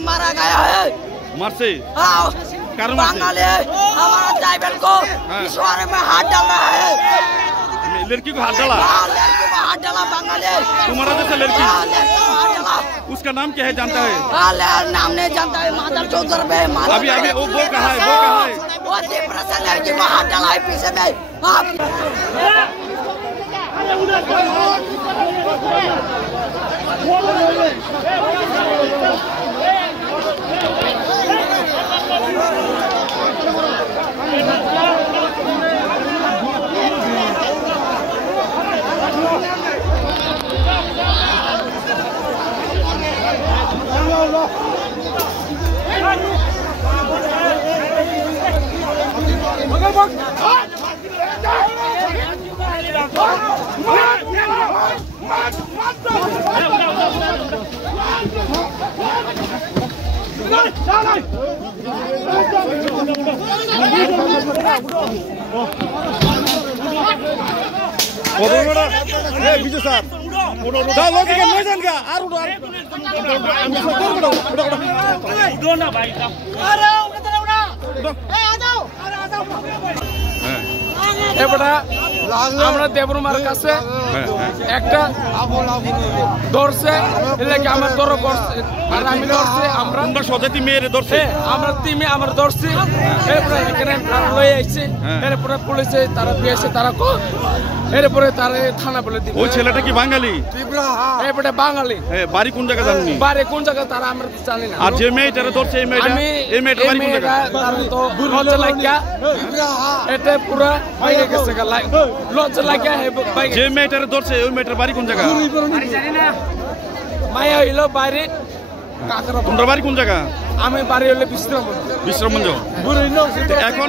मारा गया है मार से बांग्लादेश हमारा ड्राइवर को पिछवाड़े में हाथ डाल रहा है। लड़की को हाथ डाला? लड़की को हाथ डाला बांग्लादेश। तुम्हारा जैसा लड़की? लड़की को हाथ डाला। उसका नाम क्या है जानता है? नाम नहीं जानता है। मादर चौधर पे अभी अभी वो कहा है? वो कहा है? वो लड़की को हाथ डाला है पीछे में। বিজু স্যার আমরা দেবরুমার কাছে একটা ধরছে আমার ধরো করছে আর আমি ধরছে আমরা সজাতি মেয়ের ধরছে আমরা টিমে আমরা ধরছি এরপরে এখানে লয়ে আইছে এরপরে পুলিশে তারা দিয়েছে তারা এরপরে তারা থানা বলে দিবে। ওই ছেলেটা কি বাঙালি? এরপরে বাঙালি। বাড়ি কোন জায়গা জানি? বাড়ি কোন জায়গা তারা আমরা জানি না। আর যে মেয়েটারে ধরছে এই মেয়েটা বাড়ি কোন জায়গা? তারা তো লজ্জা লাগিয়া এটা পুরা বাইরে গেছে লজ্জা লাগিয়া যে মেয়েটারে ধরছে ওই মেয়েটার বাড়ি কোন জায়গা? জানি না। মায়া হইলো বাইরে। তোমরা বাড়ি কোন জায়গা? আমি বাড়ি হলে বিশ্রামগঞ্জ। এখন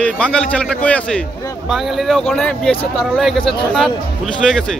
এই বাঙালি ছেলেটা কই আছে? বাঙালিরা ওখানে বিয়েছে তারা লয়ে গেছে থানা। পুলিশ লয়ে গেছে?